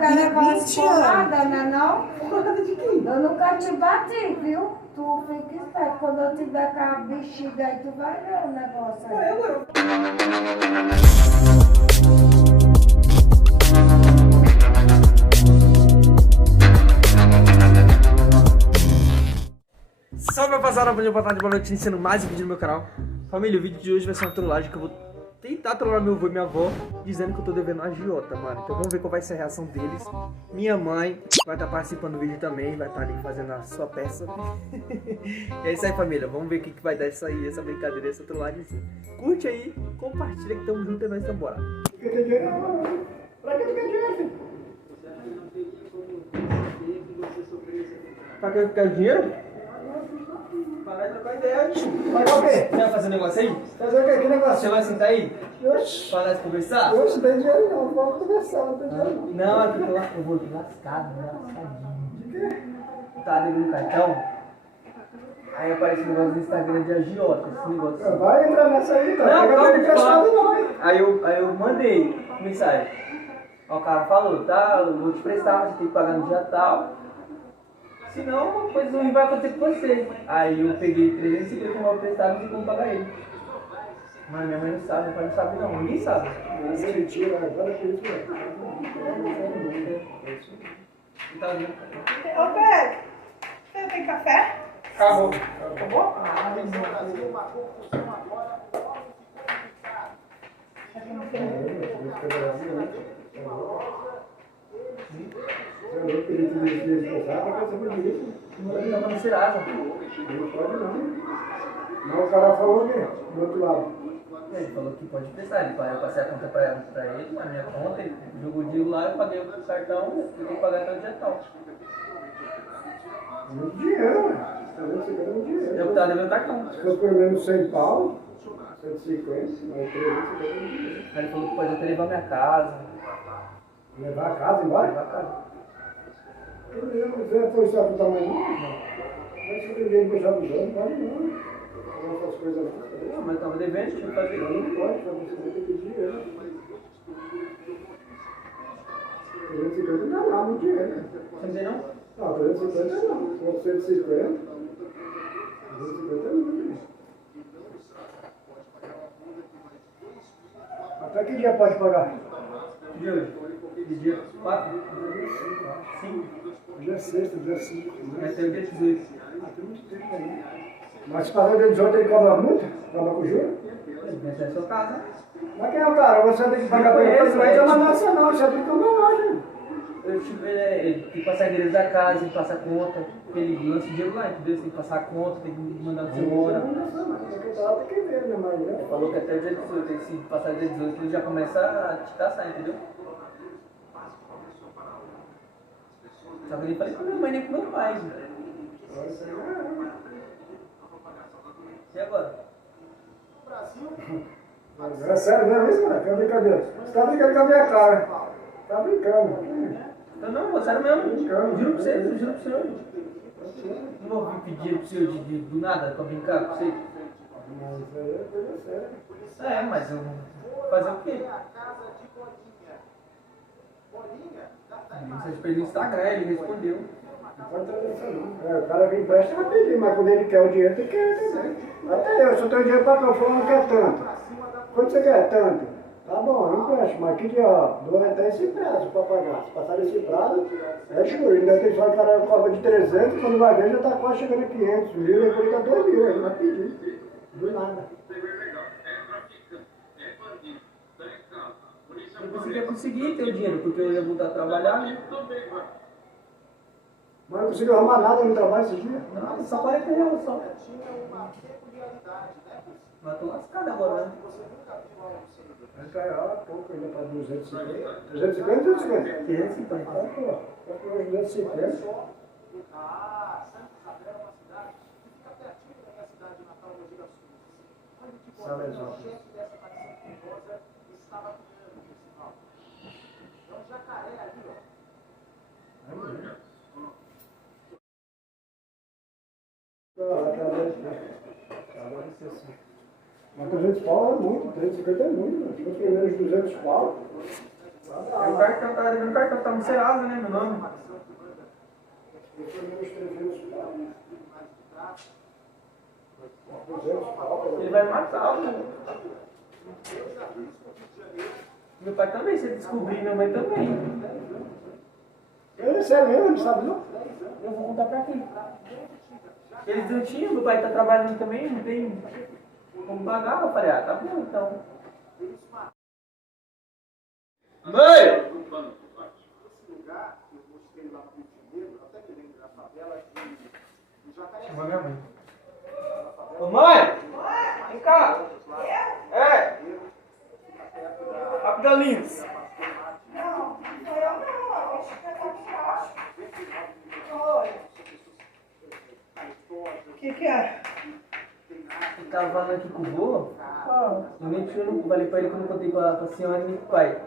cara é 20 anos. nada, né não? Porrada de quem? Eu nunca te bati, viu? Tu fica esperto. Quando eu tiver com a bexiga aí, tu vai ver o negócio aí. Agora. Salve rapaziada, bom dia, boa tarde, boa noite, iniciando mais um vídeo no meu canal. Família, o vídeo de hoje vai ser uma trollagem que eu vou tentar trollar meu avô e minha avó, dizendo que eu tô devendo a agiota, mano. Então vamos ver qual vai ser a reação deles. Minha mãe vai estar participando do vídeo também, vai estar ali fazendo a sua peça. É isso aí, família, vamos ver o que vai dar isso aí, essa brincadeira, essa trollagem. Curte aí, compartilha que tamo junto e nós estamos embora. Pra que tu quer dinheiro, filho? Pra que quer dinheiro? Para de trocar ideia, tio. Pagar o quê? Você vai fazer um negócio aí? Fazer o quê? Que negócio? Você vai sentar aí? Oxi, Para de conversar? oxi, não tem dinheiro não, vamos conversar, não tem dinheiro não. Não, é porque eu vou lascado, lascadinho. De quê? Tá devendo um cartão? Aí aparece um negócio no Instagram de agiota, esse negócio assim. Vai entrar nessa aí, tá? Não, Pega calma, tudo emprestado calma. não, hein? Aí eu mandei mensagem. Aí o cara falou, tá, eu vou te prestar, mas você tem que pagar no dia tal. Senão, coisa ruim vai acontecer com você. Aí eu peguei 350 reais prestado e não sei como pagar ele. Mas minha mãe não sabe, meu pai não sabe não, ninguém sabe. Essa mentira, agora que isso é. Tá vendo? Ô, Pedro, você tem café? Acabou. Acabou? Eu queria te emprestar pra fazer meu direito. Não tava no Serasa. Não pode não. Mas o cara falou o quê? Do outro lado. Ele falou que pode prestar, eu passei a conta pra ele, na minha conta, ele jogou o dinheiro lá, eu paguei o cartão, eu tenho que pagar até o dia tal. Muito dinheiro, velho. Tá vendo? Você ganha muito dinheiro. Eu tava devendo cartão. Se fosse pelo menos 100 pau, 150, mas 300 você ganha muito dinheiro. Aí ele falou que pode até levar minha casa. Levar a casa embora? Levar a casa. Você foi estar do tamanho? Não. Mas se ninguém deixar dos outros, não pode não. Fazer essas coisas não. Não, mas eu tava devendo, tinha que fazer. Não pode, só você tem que pedir dinheiro. 350 não é nada, muito dinheiro, né? Você não tem não? Não, 350 não. Se for 150, 350 é muito dinheiro. Até que dia pode pagar? Que dia hoje? Que dia? 4? 5? Hoje é sexta, dia 5. Vai ser o dia 18. Tem muito tempo aí. Mas se pagar o dia 18 ele cobra multa? Cobra com juros? Vai ser a sua casa. Mas quem é o cara? Você tem que pagar pra ele. Não é ameaça não, você tem que homenagem. Eu tive, ele tem que passar a endereço da casa, tem que passar a conta, porque ele lança o dinheiro lá, entendeu? Você tem que passar a conta, tem que mandar no seu hora. Tem que ver, né? Mas Ele falou que até o dia 18, se passar o dia 18, ele já começa a te caçar, entendeu? Só que eu nem falei com minha mãe nem com meu pai. E agora? é sério, não é isso, cara? Que brincadeira. Você tá brincando com a minha cara. Tá brincando. Eu não, sério mesmo. Brincando. Juro pra você, eu juro pra você. Não vou vir pedir pro senhor do nada pra brincar com você. Mas isso aí é coisa séria. É, mas eu vou fazer o quê? Mensagem pra ele no Instagram, ele respondeu. Não pode ter essa não. O cara vem empresta vai pedir, mas quando ele quer o dinheiro, tem que querer também. Até eu, se eu tenho dinheiro pra cá, fulano quer tanto. Quanto você quer? Tanto. Tá bom, eu empresto, mas que dia, ó, dou até esse prazo pra pagar. Se passar esse prazo, é juro. Ainda tem só que o cara cobra de 300, quando vai ver já tá quase chegando a 500 mil, depois tá 2 mil, aí vai pedir. Do nada. Eu pensei que ia conseguir ter o dinheiro, porque eu ia voltar a trabalhar, né? Mas não conseguiu arrumar nada no trabalho esses dias? Não, só 40 reais só. Mas tô lascado agora, né? Essa é hora, pouco ainda para 250. 250 ou 250? 550. Ah, pô, só que hoje 250. Salesópolis. Mas 300 pau é muito, 350 é muito, né? Se fosse pelo menos 200 pau, Aí o cartão tá devendo, o cartão tá no Serasa, né, meu nome? Ele vai matar, pô. Meu pai também, se ele descobrir, minha mãe também. Você lembra, não sabe não? Eu vou contar pra quem? Eles não tinham, meu pai tá trabalhando também, não tem como pagar. Eu falei, ah, tá bom então. Mãe! Chama minha mãe. Ô mãe! Vem cá! É! Rapidinhos! O que é? Eu tava falando aqui com o vô, Ó, eu nem tinha, eu falei pra ele que eu não contei pra senhora e nem pro pai.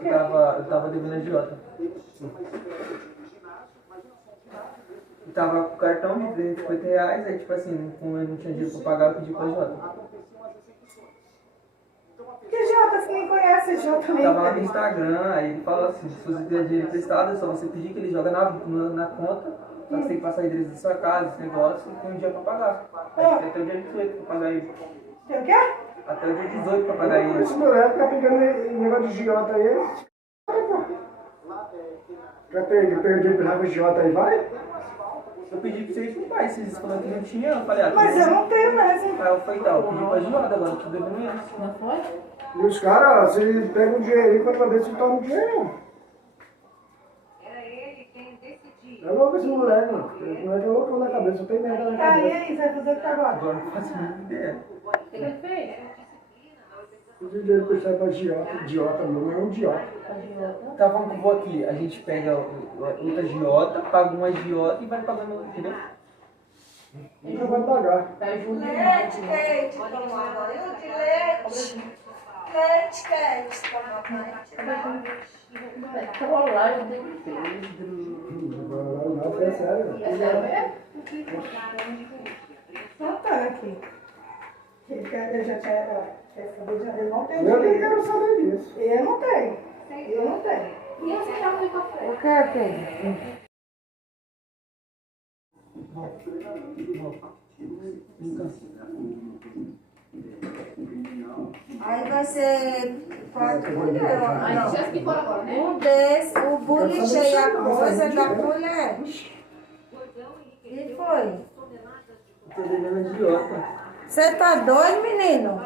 Eu tava devendo a agiota. Eu tava com o cartão de R$350, aí tipo assim, como eu não tinha dinheiro pra pagar, eu pedi pra agiota. que Jota? Você nem conhece Jota nem. Tava lá no Instagram, aí ele falou assim, se você tiver dinheiro emprestado, é só você pedir que ele joga na conta. Só que você tem que passar o endereço da sua casa, esse negócio, e tem um dia pra pagar. Aí tem até o dia 18 pra pagar ele. Tem o quê? Até o dia 18 pra pagar ele. Esse moleque fica pegando negócio de giota aí. Já perdi pro rabo de giota aí, vai? Eu pedi pra vocês pro pai, vocês falaram que não tinha, eu falei, ah, Mas eu não tenho mesmo. Aí eu falei, tá, eu pedi pra agiota, agora eu tô devendo eles. Não foi? E os caras, você pega um dinheirinho pra ver se toma um dinheiro. É louco esse moleque, mano. Esse moleque é louco na cabeça, não tem merda na Tá, e cabeça. aí, você vai fazer o que agora? Agora eu não faço a mínima ideia. O que ele fez? O dinheiro que sai pra idiota mesmo, é um idiota. Tá falando com o vô aqui, a gente pega outra agiota, paga uma agiota e vai pagando, entendeu? Nunca vai pagar. Tá junto Leite, leite, toma banho de leite. Leite, leite, toma banho de leite. Trollagem do Pedro. Não, é sério. É sério mesmo? Não tá aqui. Ele já quer saber, já ele não tem Eu nem dinheiro. quero saber disso. Eu não tenho. Eu não tenho. E esse carro de café? O que tem? Aí vai ser 4 colheres. A gente já se fora agora, né? Um desse, o bolichei a coisa da colher. E foi. Tô devendo agiota. Você tá doido, menino?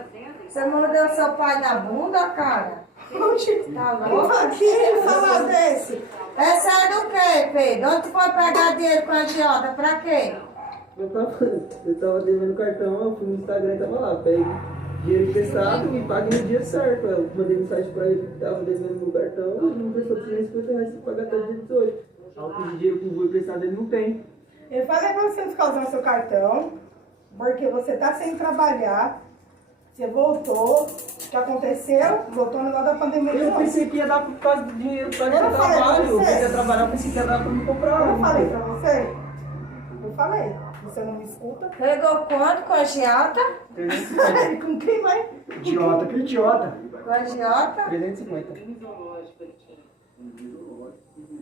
Você mordeu seu pai na bunda, cara? Tá louco? Que falar desse? É sério o quê, Pedro? Onde tu foi pegar dinheiro com a agiota? Pra quê? Eu tava devendo cartão, eu fui no Instagram e tava lá, pegue dinheiro emprestado, me pague no dia certo. Eu mandei mensagem pra ele que tava devendo meu cartão, ele não prestou R$350 pra pagar até o dia 18. Aí eu pedi dinheiro pro vô emprestado, ele não tem. Eu falei pra você ficar usando seu cartão, porque você tá sem trabalhar. Você voltou. O que aconteceu? Voltou no negócio da pandemia de Eu novo. pensei que ia dar por causa do dinheiro, por causa Eu do não falei pra trabalho. Eu você. pensei que ia trabalhar, eu pensei que ia dar pra me comprar. Eu não falei pra você? Eu falei. Você não me escuta? Pegou quanto com a agiota? 350. Com quem vai? Idiota, que idiota. Com a agiota? 350.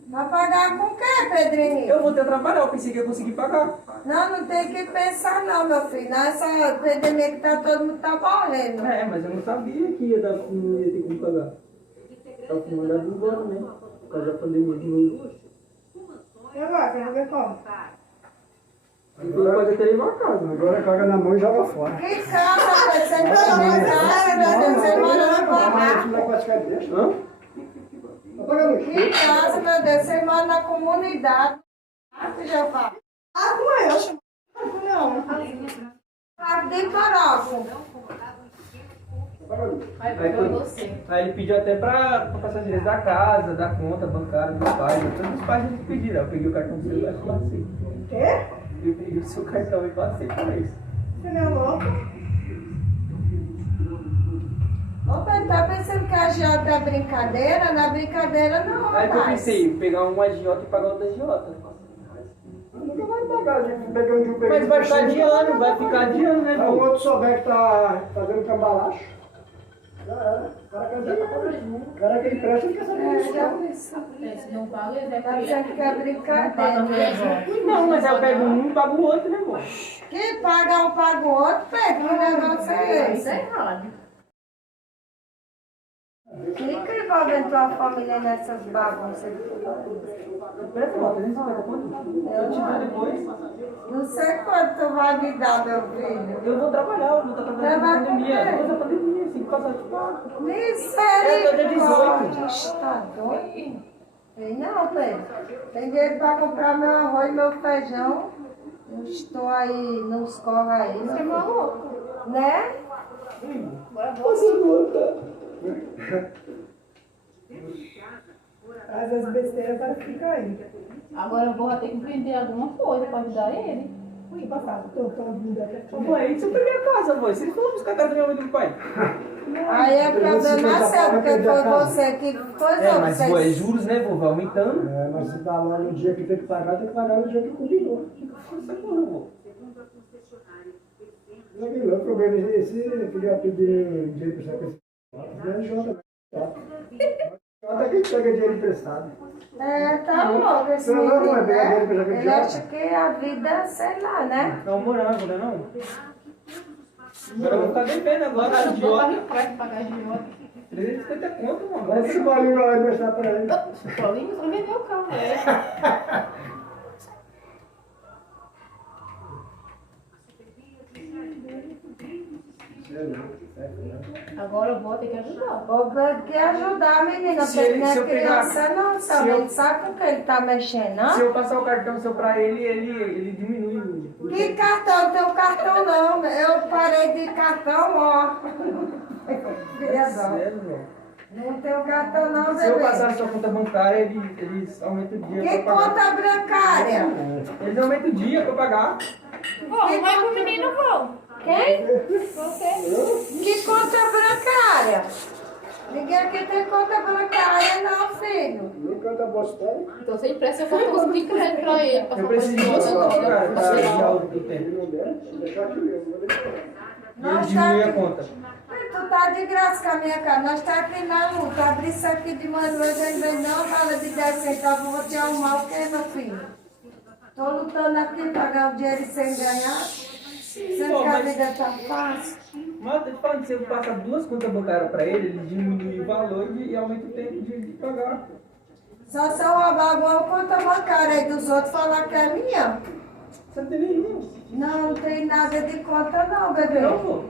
Vai pagar com o quê, Pedrinho? Eu vou ter trabalhar, eu pensei que ia conseguir pagar. Não, não tem que pensar não, meu filho. Nessa pandemia que tá todo mundo tá morrendo. É, mas eu não sabia que ia dar, não ia ter como pagar. Eu fui mandado embora, né? Por causa da pandemia de novo. E agora? Quer fazer como? Ele pode até levar a casa. Agora caga na mão e joga fora. Que casa, rapaz? Você não tem casa, meu Deus. Você mora no barraco. Não vai participar disso. Hã? Tá pagando o Que quê? casa, meu Deus. Você mora na comunidade. Ah, já fala. Ah, não é eu. Não. Ah, de Coroco. Vai pra você. Aí ele pediu até pra passar direito da casa, da conta bancária do pai. Todos os pais eles pediram. Eu peguei o cartão do celular e passei. Quê? Eu peguei o seu cartão e passei pra isso. Você não é louco? Ô, Pedro, tá pensando que a agiota é brincadeira? Não é brincadeira não, Aí que eu rapaz. pensei, pegar uma agiota e pagar outra agiota. Nunca vai pagar, gente. Pegando de um Mas vai ficar adiando, vai ficar adiando, né, Aí o vô? outro souber que tá fazendo cambalacho. Já era. O cara que empresta não quer saber disso. Já não. pensou. Se não paga, ele deve Tá ter. dizendo que é Não paga brincadeira. mesmo. Não, mas aí eu pego um e pago o outro, né, amor? Quem paga um paga o outro, pega. Que negócio é Isso esse? é errado. Fica envolvendo tua família nessas bagunças. Presta, amor, 350 quanto? Eu te dou depois. Não sei quanto tu vai me dar, meu filho. Eu vou trabalhar, eu vou estar trabalhando Trabalha na pandemia. com quem? Depois da pandemia, assim, que passar de pago. Misericórdia. Está doido? Tem não, Pedro. Tem dinheiro para comprar meu arroz e meu feijão. Eu estou aí nos corre aí. Você é maluco. Né? Agora vou. Faz as besteiras para ficar aí. Agora eu vou ter que vender alguma coisa pra ajudar ele. Ui, passado, tô vindo aqui. Ô, mãe, isso foi minha casa, mãe. Vocês foram buscar a casa da minha mãe e do meu pai. Aí é problema seu, porque foi você que coisou. Mas, pô, é juros, né, vô? Vai aumentando. É, mas se tá lá no dia que tem que pagar no dia que combinou. Essa porra, vô. Não é que não, o problema é esse, eu queria pedir dinheiro para esse Jota. Jota quem pega dinheiro emprestado. É, tá louco esse Não, não, menino, é brincadeira, né? já que Ele já. acha que a vida, sei lá, né? É um morango, né, não? Agora eu vou ficar devendo agora, Agora eu vou idiota. pagar pagar a idiota. 350 conto, mano. Mas esse bolinho lá vai emprestar para ele. Paulinho só vendeu o carro, né? Agora eu vou ter que ajudar. Vou ter que ajudar a menina, Se porque ele ele- não é se eu pegar- criança não, se sabe? eu- Ele sabe com que ele tá mexendo, não? Se eu passar o cartão seu pra ele, ele diminui o... Que cartão? Teu cartão não. Eu parei de cartão, ó. Criador. Sério, velho. Não tenho cartão não, Se eu bebê. passar a sua conta bancária, eles aumentam o dia Que pra pagar. conta bancária? Eles aumentam o dia pra pagar. Vou, vai pro menino, vou. Quem? Você. Que conta bancária? Ninguém aqui tem conta bancária não, filho. Não canta bostão. Então você empresta seu cartão de crédito pra ele. Pra Eu preciso de você, cara, pra tirar o tempo. Se não der, deixar aqui mesmo. Vou deixar. E ele Nós diminui a tá conta. Tu tá de graça com a minha cara. Nós tá aqui na luta. Abri isso aqui de manhã, hoje ainda não bala de 10 centavos. Vou te arrumar o quê, meu filho? Tô lutando aqui pra ganhar o dinheiro sem ganhar. Sendo pô, que a mas- vida tá fácil. Mas eu tô te falando, se eu passar duas contas bancárias pra ele diminui o valor e aumenta o tempo de pagar. Só se eu roubar alguma conta bancária aí dos outros falar que é minha. Você não tem nenhum. Não, não tem nada de conta não, bebê. Não, pô.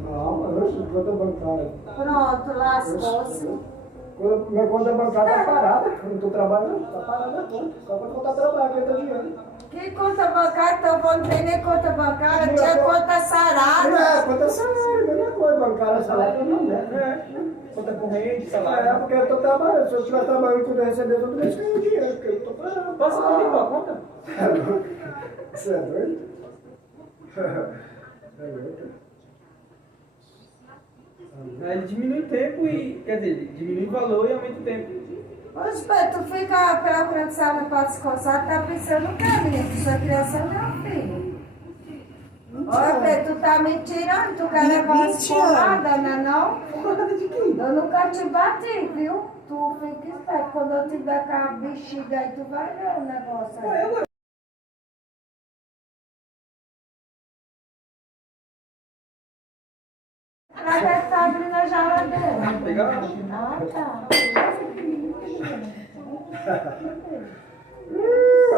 Não, mas eu conta bancária. Pronto, lascou-se. Minha conta bancária tá parada. Eu não tô trabalhando, tá parada a conta. Só pra contar trabalho, que tá dinheiro. Que conta bancária? Então não tem nem conta bancária, tinha conta sarada. É, conta salário, mesma coisa. Bancária, salário não né? É. Conta corrente, É, salário. porque eu tô trabalhando. Se eu estiver trabalhando quando eu receber, todo mês ganho dinheiro, porque eu tô parado. Passa pra mim, pô, a conta. Você é doido? É doido. Aí ele diminui o tempo e. Quer dizer, ele diminui o valor e aumenta o tempo. Ô, Espeto, tu fica procurando sabe para descansar, tá pensando o quê, menino? Tu é criança, meu filho. Olha, Pedro, tu tá mentindo, tu quer levar umas 20 anos. porradas, né não? Porrada de quem? Eu nunca te bati, viu? Tu fica esperto, quando eu tiver com a bexiga aí, tu vai ver o negócio aí. Pra ver tá abrindo a geladeira. Legal? Ah, tá.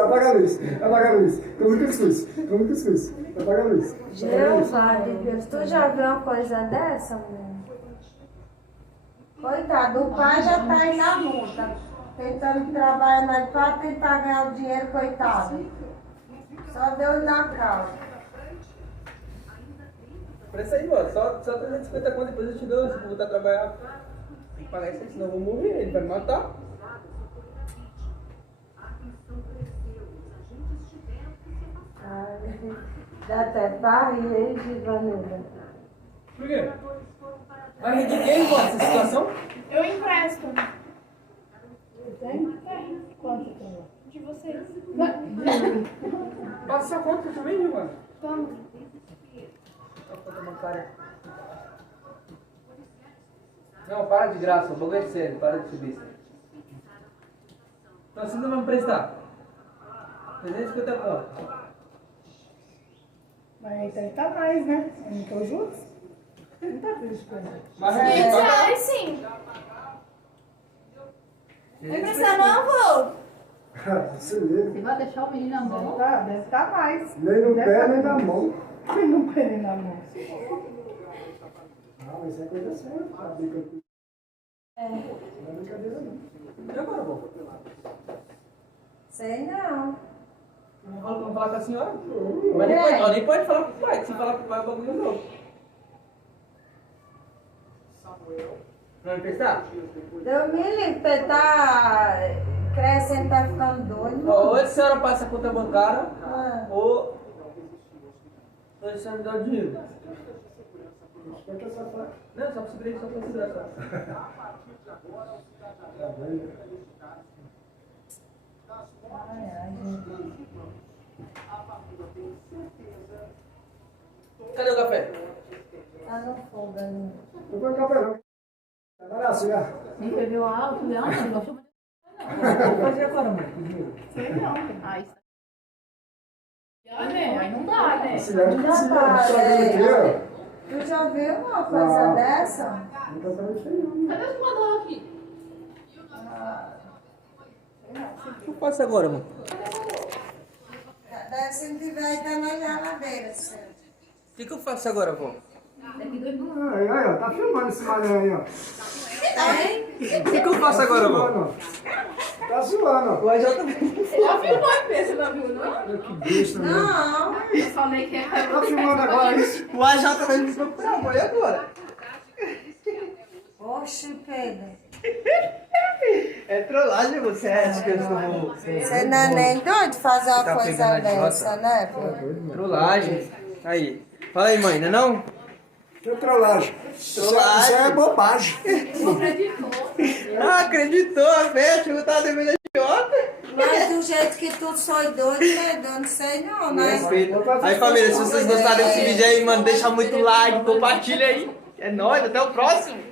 Apaga a luz, apaga a luz. Tô muito cuscuz, tô muito cuscuz. Apaga a luz. Jeová de Deus, tu já viu uma coisa dessa, mulher? Coitado, o pai já tá aí na luta, tentando trabalhar mais pra tentar ganhar o dinheiro, coitado. Só Deus na causa. Presta aí, mano. Só 350 conto, depois eu te dou, se eu voltar a trabalhar. Tem que pagar isso aí, senão eu vou morrer. Ele vai me matar. Ai, dá até pra rir, hein, Givanilda? Por quê? Vai rir de quem, pô, essa situação? Eu empresto. Tem? Tem. Quanto tem? De vocês. Passa sua conta também, mano. Toma. A conta bancária. Não, para de graça, o bagulho é sério, para de subir. Então você não vai me prestar. 350 conto. Mas ele tá mais, né? Eu não tô justo? Não tá triste com ele. Mas Ai, sim. Vai pensar, não, avô. Se liga. Você vai deixar o menino na mão? Tá, deve estar mais. Nem no pé, nem na mão. Nem no pé, nem na mão. Ah, mas isso é coisa séria. Tá brincando. Não é brincadeira, não. E agora, bom? Sei não. Vamos falar com a senhora? Mas nem pode, ó, nem pode falar com o pai, que se falar com o pai, o bagulho é novo. Não vai me prestar? Deus me livre, você tá crescendo, tá ficando doido. Ó, ou a senhora passa a conta bancária, Ah. ou a senhora me dá o dinheiro. Respeita essa parte. Não, só pra segurar, só pra segurar. Só. Tá bem. Ai, ai, gente. Cadê o café? Tá no fogo ainda. Não foi café, não. Agora assim, ó. Nem bebeu alto, não, não gostou muito. Vou fazer agora, mãe. Sei não. Ai, aí não dá, né? Assim, já Já assim, tá, só vendo aqui, Tu já viu uma coisa Ah. dessa? ó. Não tá falando isso aí, não. Cadê o fumador aqui? O que eu faço agora, mano? Deve se não tiver aí, tá na geladeira, senhor. O que eu faço agora, vó? Daqui 2 minutos. Aí, ó. Tá filmando esse mané aí, ó. O que eu faço agora, vó? Suando, ó. Tá suando, ó. O AJ Já filmou a peça, não viu, não? Olha que besta, meu. Não, Eu falei que era. Tá filmando agora isso? O AJ vai me procurar, vó, e agora? oxe, Pedro. É trollagem você acha que eu sou... Você não é nem doido de fazer uma Tá coisa pegando a dessa, idiota? né, filho? Trollagem. Aí. Fala aí, mãe, não é não? Que trollagem. Isso é bobagem. Não acreditou. Ah, acreditou, a festa, eu tava devendo a idiota. Mas do jeito que tu foi doido, Pedro, eu não sei não, né? Respeito. Aí, família, se vocês gostaram desse vídeo aí, mano, deixa muito like, compartilha aí. É nóis, até o próximo.